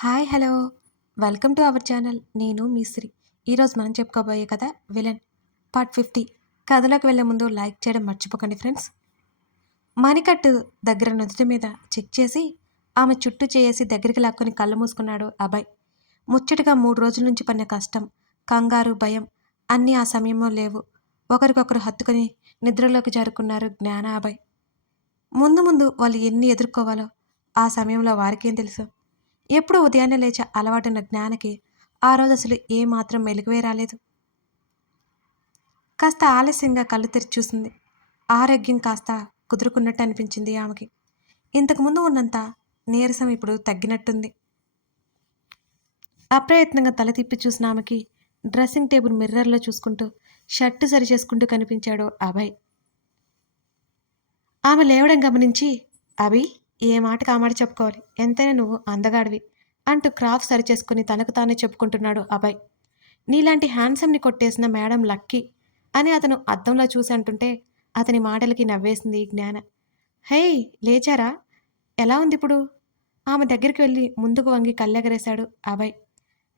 Hi hello. Welcome to our channel. నేను మీశ్రీ ఈరోజు మనం చెప్పుకోబోయే కథ విలన్ పార్ట్ ఫిఫ్టీ. కథలోకి వెళ్ళే ముందు లైక్ చేయడం మర్చిపోకండి ఫ్రెండ్స్. మణికట్టు దగ్గర నుదుటి మీద చెక్ చేసి ఆమె చుట్టూ చేసి దగ్గరికి లాక్కొని కళ్ళు మూసుకున్నాడు అభయ్. ముచ్చటగా మూడు రోజుల నుంచి పడిన కష్టం కంగారు భయం అన్నీ ఆ సమయంలో లేవు. ఒకరికొకరు హత్తుకొని నిద్రలోకి జారుకున్నారు జ్ఞాన అభయ్. ముందు ముందు వాళ్ళు ఎన్ని ఎదుర్కోవాలో ఆ సమయంలో వారికేం తెలుసు? ఎప్పుడు ఉదయాన్నే లేచే అలవాటున్న జ్ఞానకి ఆ రోజు అసలు ఏమాత్రం మెలుగువే రాలేదు. కాస్త ఆలస్యంగా కళ్ళు తెరిచి చూసింది. ఆరోగ్యం కాస్త కుదురుకున్నట్టు అనిపించింది ఆమెకి. ఇంతకుముందు ఉన్నంత నీరసం ఇప్పుడు తగ్గినట్టుంది. అప్రయత్నంగా తల తిప్పి చూసిన ఆమెకి డ్రెస్సింగ్ టేబుల్ మిర్రర్లో చూసుకుంటూ షర్టు సరి చేసుకుంటూ కనిపించాడు అభయ్. ఆమె లేవడం గమనించి అభి ఏ మాటకు ఆ మాట చెప్పుకోవాలి? ఎంతైనా నువ్వు అందగాడివి అంటూ క్రాఫ్ సరిచేసుకుని తనకు తానే చెప్పుకుంటున్నాడు అభయ్. నీలాంటి హ్యాండ్సమ్ని కొట్టేసిన మేడం లక్కీ అని అతను అద్దంలో చూసి అంటుంటే అతని మాటలకి నవ్వేసింది జ్ఞాన. హే లేచారా? ఎలా ఉంది ఇప్పుడు ఆమె దగ్గరికి వెళ్ళి ముందుకు వంగి కళ్ళెగరేశాడు అభయ్.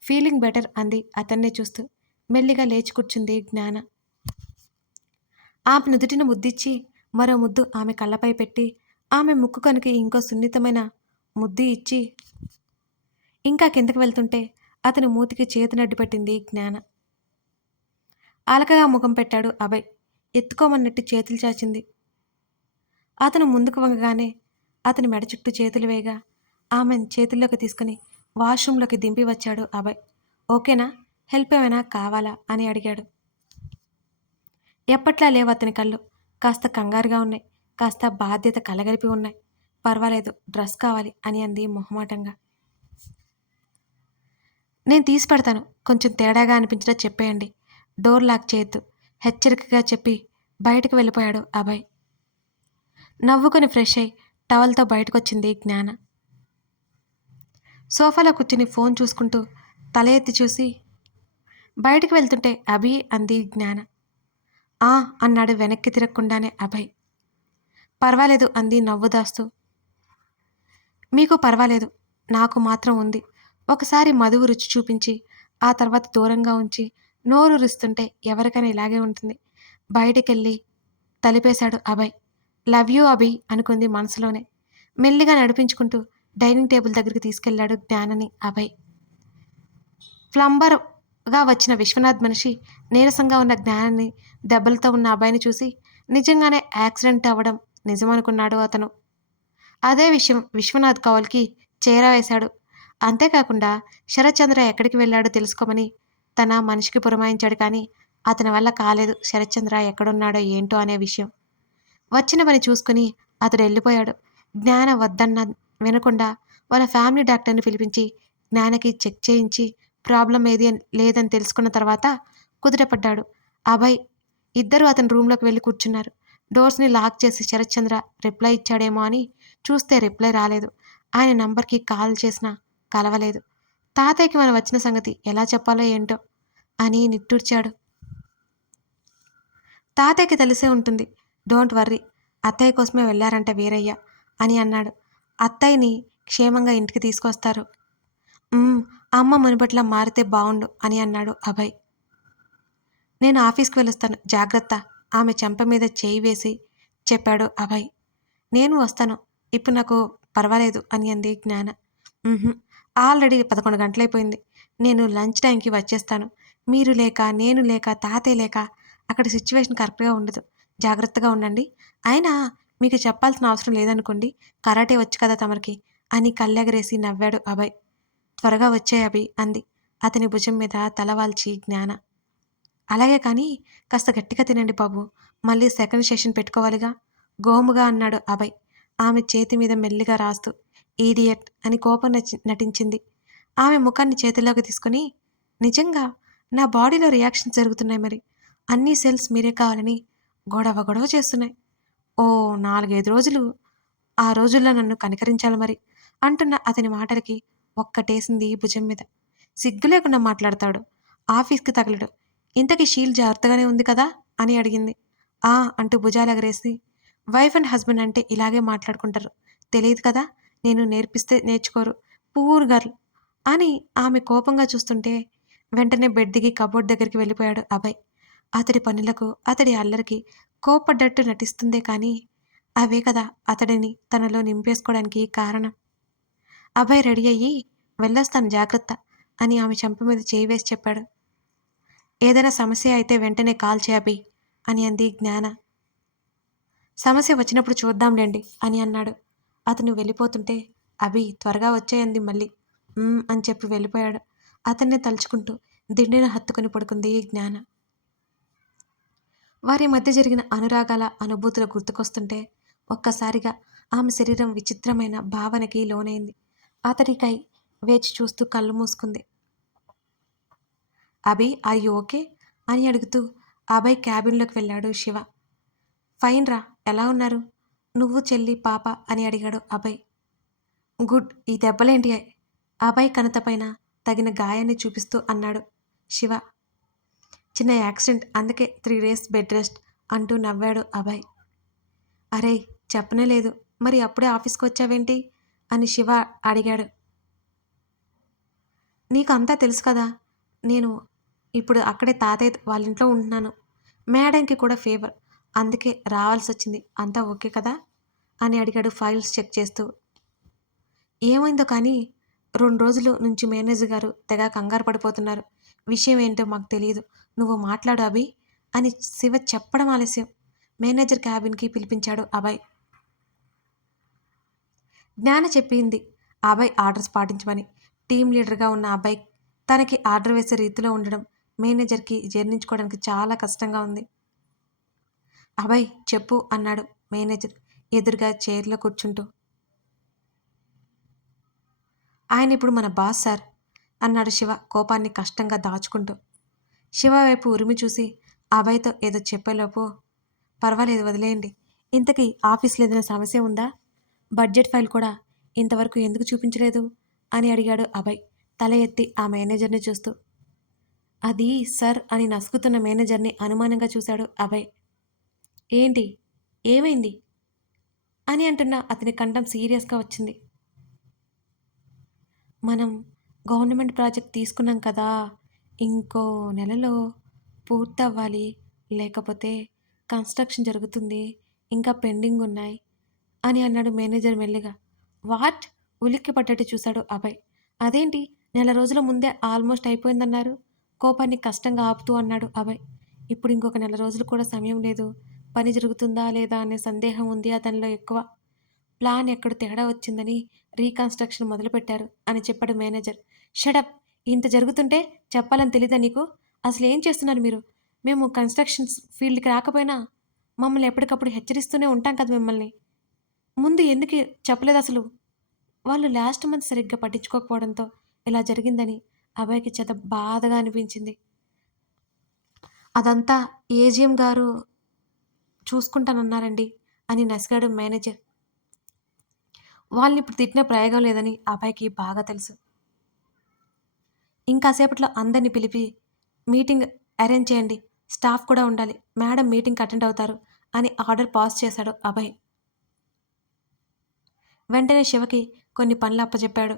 ఫీలింగ్ బెటర్ అంది అతన్నే చూస్తూ మెల్లిగా లేచి కూర్చుంది జ్ఞాన. ఆమె నుదుటిన ముద్దిచ్చి మరో ముద్దు ఆమె కళ్ళపై పెట్టి ఆమె ముక్కు కనుక ఇంకో సున్నితమైన ముద్దు ఇచ్చి ఇంకా కిందకి వెళ్తుంటే అతని మూతికి చేతినడ్డు పెట్టింది జ్ఞాన. అలకగా ముఖం పెట్టాడు అభయ్. ఎత్తుకోమన్నట్టు చేతులు చాచింది. అతను ముందుకు వంగగానే అతని మెడ చుట్టూ చేతులు వేయగా ఆమెను చేతుల్లోకి తీసుకుని వాష్రూంలోకి దింపి వచ్చాడు అభయ్. ఓకేనా? హెల్ప్ ఏమైనా కావాలా? అని అడిగాడు. ఎప్పట్లా లేవు అతని కళ్ళు. కాస్త కంగారుగా ఉన్నాయి. కాస్త బాధ్యత కలగలిపి ఉన్నాయి. పర్వాలేదు డ్రెస్ కావాలి అని అంది మొహమాటంగా. నేను తీసి పెడతాను కొంచెం తేడాగా అనిపించినా చెప్పేయండి. డోర్ లాక్ చేయొద్దు హెచ్చరికగా చెప్పి బయటకు వెళ్ళిపోయాడు అభయ్. నవ్వుకొని ఫ్రెష్ అయి టవల్తో బయటకొచ్చింది జ్ఞాన. సోఫాలో కూర్చుని ఫోన్ చూసుకుంటూ తల ఎత్తి చూసి బయటకు వెళ్తుంటే అభి అంది జ్ఞాన. ఆ అన్నాడు వెనక్కి తిరగకుండానే అభయ్. పర్వాలేదు అంది నవ్వు దాస్తూ మీకు పర్వాలేదు నాకు మాత్రం ఉంది. ఒకసారి మధువు రుచి చూపించి ఆ తర్వాత దూరంగా ఉంచి నోరు రుస్తుంటే ఎవరికైనా ఇలాగే ఉంటుంది. బయటికెళ్ళి తలిపేశాడు అభయ్. లవ్ యూ అభి అనుకుంది మనసులోనే. మెల్లిగా నడిపించుకుంటూ డైనింగ్ టేబుల్ దగ్గరికి తీసుకెళ్ళాడు జ్ఞానని అభయ్. ప్లంబర్గా వచ్చిన విశ్వనాథ్ మనిషి నీరసంగా ఉన్న జ్ఞానాన్ని దెబ్బలతో ఉన్న అబ్బాయిని చూసి నిజంగానే యాక్సిడెంట్ అవ్వడం నిజమనుకున్నాడు అతను. అదే విషయం విశ్వనాథ్ కౌల్కి చేరవేశాడు. అంతేకాకుండా శరత్చంద్ర ఎక్కడికి వెళ్ళాడో తెలుసుకోమని తన మనిషికి పురమాయించాడు కానీ అతని వల్ల కాలేదు శరత్చంద్ర ఎక్కడున్నాడో ఏంటో అనే విషయం. వచ్చిన పని చూసుకుని అతడు వెళ్ళిపోయాడు. జ్ఞాన వద్దన్న వినకుండా వాళ్ళ ఫ్యామిలీ డాక్టర్ని పిలిపించి జ్ఞానకి చెక్ చేయించి ప్రాబ్లం ఏది అని- లేదని తెలుసుకున్న తర్వాత కుదుటపడ్డాడు. అభయ్ ఇద్దరు అతని రూమ్లోకి వెళ్ళి కూర్చున్నారు. డోర్స్ని లాక్ చేసి శరత్చంద్ర రిప్లై ఇచ్చాడేమో అని చూస్తే రిప్లై రాలేదు. ఆయన నంబర్కి కాల్ చేసినా కలవలేదు. తాతయ్యకి మనం వచ్చిన సంగతి ఎలా చెప్పాలో ఏంటో అని నిట్టూర్చాడు. తాతయ్యకి తెలిసే ఉంటుంది. డోంట్ వర్రీ అత్తయ్య కోసమే వెళ్ళారంట వీరయ్య అని అన్నాడు. అత్తయ్యని క్షేమంగా ఇంటికి తీసుకొస్తారు. అమ్మ మునిపట్లా మారితే బాగుండు అని అన్నాడు అభయ్. నేను ఆఫీస్కి వెళ్ళొస్తాను జాగ్రత్త. ఆమె చెంప మీద చేయి వేసి చెప్పాడు అభయ్. నేను వస్తాను. ఇప్పుడు నాకు పర్వాలేదు అని అంది జ్ఞాన. ఆల్రెడీ పదకొండు గంటలైపోయింది. నేను లంచ్ టైంకి వచ్చేస్తాను. మీరు లేక నేను లేక తాతయ్య లేక అక్కడ సిచ్యువేషన్ కరెక్ట్గా ఉండదు. జాగ్రత్తగా ఉండండి. అయినా మీకు చెప్పాల్సిన అవసరం లేదనుకోండి కరాటే వచ్చు కదా తమరికి అని కళ్ళెగరేసి నవ్వాడు అభయ్. త్వరగా వచ్చే అభి అంది. అతని భుజం మీద తలవాల్చి జ్ఞాన. అలాగే కానీ కాస్త గట్టిగా తినండి బాబు. మళ్ళీ సెకండ్ సెషన్ పెట్టుకోవాలిగా. గోముగా అన్నాడు అభయ్. ఆమె చేతి మీద మెల్లిగా రాస్తూ ఈడియట్ అని కోపం నటించింది. ఆమె ముఖాన్ని చేతిలోకి తీసుకుని నిజంగా నా బాడీలో రియాక్షన్స్ జరుగుతున్నాయి మరి. అన్ని సెల్స్ మీరే కావాలని గొడవ గొడవ చేస్తున్నాయి. ఓ నాలుగైదు రోజులు ఆ రోజుల్లో నన్ను కనికరించాలి మరి అంటున్న అతని మాటలకి ఒక్కటేసింది భుజం మీద. సిగ్గు లేకుండా మాట్లాడతాడు. ఆఫీస్కి తగలడు. ఇంతకీ షీల్ జాగ్రత్తగానే ఉంది కదా? అని అడిగింది. ఆ అంటూ భుజాలు ఎగరేసి వైఫ్ అండ్ హస్బెండ్ అంటే ఇలాగే మాట్లాడుకుంటారు. తెలియదు కదా? నేను నేర్పిస్తే నేర్చుకోరు. పూర్ గర్ల్ అని ఆమె కోపంగా చూస్తుంటే వెంటనే బెడ్ దిగి కబోర్డ్ దగ్గరికి వెళ్ళిపోయాడు అభయ్. అతడి పనులకు అతడి అల్లరికి కోపడ్డట్టు నటిస్తుందే కానీ అవే కదా అతడిని తనలో నింపేసుకోవడానికి కారణం. అభయ్ రెడీ అయ్యి వెళ్ళొస్తాను జాగ్రత్త అని ఆమె చెంప మీద చేయి వేసి చెప్పాడు. ఏదైనా సమస్య అయితే వెంటనే కాల్ చేయబి అని అంది జ్ఞాన. సమస్య వచ్చినప్పుడు చూద్దాంలేండి అని అన్నాడు. అతను వెళ్ళిపోతుంటే అభి త్వరగా వచ్చేయంది మళ్ళీ. అని చెప్పి వెళ్ళిపోయాడు. అతన్ని తలుచుకుంటూ దిండిన హత్తుకుని పడుకుంది జ్ఞాన. వారి మధ్య జరిగిన అనురాగాల అనుభూతులు గుర్తుకొస్తుంటే ఒక్కసారిగా ఆమె శరీరం విచిత్రమైన భావనకి లోనైంది. అతడికై వేచి చూస్తూ కళ్ళు మూసుకుంది. Abhi are you okay? అని అడుగుతూ అభయ్ క్యాబిన్లోకి వెళ్ళాడు శివ. ఫైన్ రా ఎలా ఉన్నారు? నువ్వు చెల్లి పాప అని అడిగాడు అభయ్. గుడ్ ఈ దెబ్బలేంటి? అభయ్ కనతపైన తగిన గాయాన్ని చూపిస్తూ అన్నాడు శివ. చిన్న యాక్సిడెంట్ అందుకే త్రీ డేస్ బెడ్ రెస్ట్ అంటూ నవ్వాడు అభయ్. అరే చెప్పనే లేదు మరి అప్పుడే ఆఫీస్కి వచ్చావేంటి? అని శివ అడిగాడు. నీకు అంతా తెలుసు కదా నేను ఇప్పుడు అక్కడే తాతయ్య వాళ్ళ ఇంట్లో ఉంటున్నాను. మేడంకి కూడా ఫీవర్. అందుకే రావాల్సి వచ్చింది. అంతా ఓకే కదా? అని అడిగాడు ఫైల్స్ చెక్ చేస్తూ. ఏమైందో కానీ రెండు రోజులు నుంచి మేనేజర్ గారు తెగ కంగారు పడిపోతున్నారు. విషయం ఏంటో మాకు తెలియదు. నువ్వు మాట్లాడు అభి అని శివ చెప్పడం ఆలస్యం. మేనేజర్ క్యాబిన్కి పిలిపించాడు అభయ్. జ్ఞాన చెప్పింది. అభయ్ ఆర్డర్స్ పాటించమని. టీం లీడర్గా ఉన్న అభయ్ తనకి ఆర్డర్ వేసే రీతిలో ఉండడం. మేనేజర్కి జీర్ణించుకోవడానికి చాలా కష్టంగా ఉంది. అభయ్ చెప్పు అన్నాడు మేనేజర్ ఎదురుగా చైర్లో కూర్చుంటూ. ఆయన ఇప్పుడు మన బాస్ సార్ అన్నాడు శివ కోపాన్ని కష్టంగా దాచుకుంటూ. శివ వైపు ఉరిమి చూసి అభయ్తో ఏదో చెప్పేలోపు పర్వాలేదు వదిలేయండి ఇంతకీ ఆఫీస్లో ఏదైనా సమస్య ఉందా? బడ్జెట్ ఫైల్ కూడా ఇంతవరకు ఎందుకు చూపించలేదు? అని అడిగాడు అభయ్ తల ఎత్తి ఆ మేనేజర్ని చూస్తూ. అది సర్ అని నసుకుతున్న మేనేజర్ని అనుమానంగా చూశాడు అభయ్. ఏంటి? ఏమైంది? అని అంటున్న అతని కంఠం సీరియస్గా వచ్చింది. మనం గవర్నమెంట్ ప్రాజెక్ట్ తీసుకున్నాం కదా ఇంకో నెలలో పూర్తవ్వాలి. లేకపోతే కన్స్ట్రక్షన్ జరుగుతుంది ఇంకా పెండింగ్ ఉన్నాయి అని అన్నాడు మేనేజర్ మెల్లిగా. వాట్? ఉలిక్కి పడ్డట్టు చూశాడు అభయ్. అదేంటి? నెల రోజుల ముందే ఆల్మోస్ట్ అయిపోయిందన్నారు. కోపాన్ని కష్టంగా ఆపుతూ అన్నాడు అభయ్. ఇప్పుడు ఇంకొక నెల రోజులు కూడా సమయం లేదు. పని జరుగుతుందా లేదా అనే సందేహం ఉంది అతనిలో ఎక్కువ. ప్లాన్ ఎక్కడ తేడా వచ్చిందని రీకన్స్ట్రక్షన్ మొదలుపెట్టారు అని చెప్పాడు మేనేజర్. షడప్ ఇంత జరుగుతుంటే చెప్పాలని తెలీదా నీకు? అసలు ఏం చేస్తున్నారు మీరు? మేము కన్స్ట్రక్షన్స్ ఫీల్డ్కి రాకపోయినా మమ్మల్ని ఎప్పటికప్పుడు హెచ్చరిస్తూనే ఉంటాం కదా మిమ్మల్ని. ముందు ఎందుకు చెప్పలేదు అసలు? వాళ్ళు లాస్ట్ మంత్ సరిగ్గా పట్టించుకోకపోవడంతో ఇలా జరిగిందని అభయ్కి చేత బాధగా అనిపించింది. అదంతా ఏజిఎం గారు చూసుకుంటానన్నారండి అని నసిగాడు మేనేజర్. వాళ్ళని ఇప్పుడు తిట్టిన ప్రయోగం లేదని అబ్బాయికి బాగా తెలుసు. ఇంకాసేపట్లో అందరిని పిలిపి మీటింగ్ అరేంజ్ చేయండి స్టాఫ్ కూడా ఉండాలి మేడం మీటింగ్కి అటెండ్ అవుతారు అని ఆర్డర్ పాస్ చేశాడు అభయ్ వెంటనే శివకి కొన్ని పనులు అప్పచెప్పాడు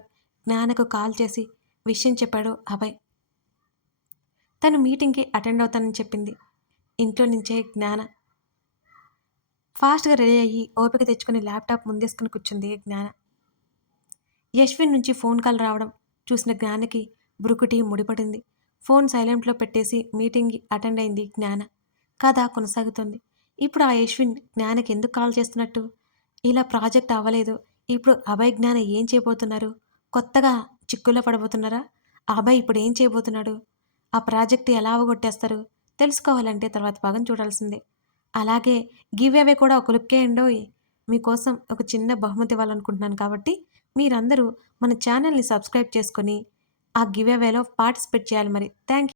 జ్ఞానకు కాల్ చేసి విషయం చెప్పాడు అభయ్. తను మీటింగ్కి అటెండ్ అవుతానని చెప్పింది. ఇంట్లో నుంచే జ్ఞాన. ఫాస్ట్గా రెడీ అయ్యి ఓపిక తెచ్చుకుని ల్యాప్టాప్ ముందేసుకుని కూర్చుంది జ్ఞాన. యశ్విన్ నుంచి ఫోన్ కాల్ రావడం చూసిన జ్ఞానకి బ్రుకుటి ముడిపడింది. ఫోన్ సైలెంట్లో పెట్టేసి మీటింగ్కి అటెండ్ అయింది జ్ఞాన. కథ కొనసాగుతుంది. ఇప్పుడు ఆ యశ్విన్ జ్ఞానకి ఎందుకు కాల్ చేస్తున్నట్టు? ఇలా ప్రాజెక్ట్ అవ్వలేదు. ఇప్పుడు అభయ్ జ్ఞాన ఏం చేయబోతున్నారు? కొత్తగా చిక్కుల్లో పడబోతున్నారా? ఆ ఇప్పుడు ఏం చేయబోతున్నాడు? ఆ ప్రాజెక్ట్ ఎలా అవగొట్టేస్తారు? తెలుసుకోవాలంటే తర్వాత భాగం చూడాల్సిందే. అలాగే గివ్ అవే కూడా ఒక లుక్కేయండోయ్ మీకోసం ఒక చిన్న బహుమతి ఇవ్వాలనుకుంటున్నాను కాబట్టి మీరందరూ మన ఛానల్ని సబ్స్క్రైబ్ చేసుకొని ఆ గివ్ అవేలో పార్టిసిపేట్ చేయాలి మరి. థ్యాంక్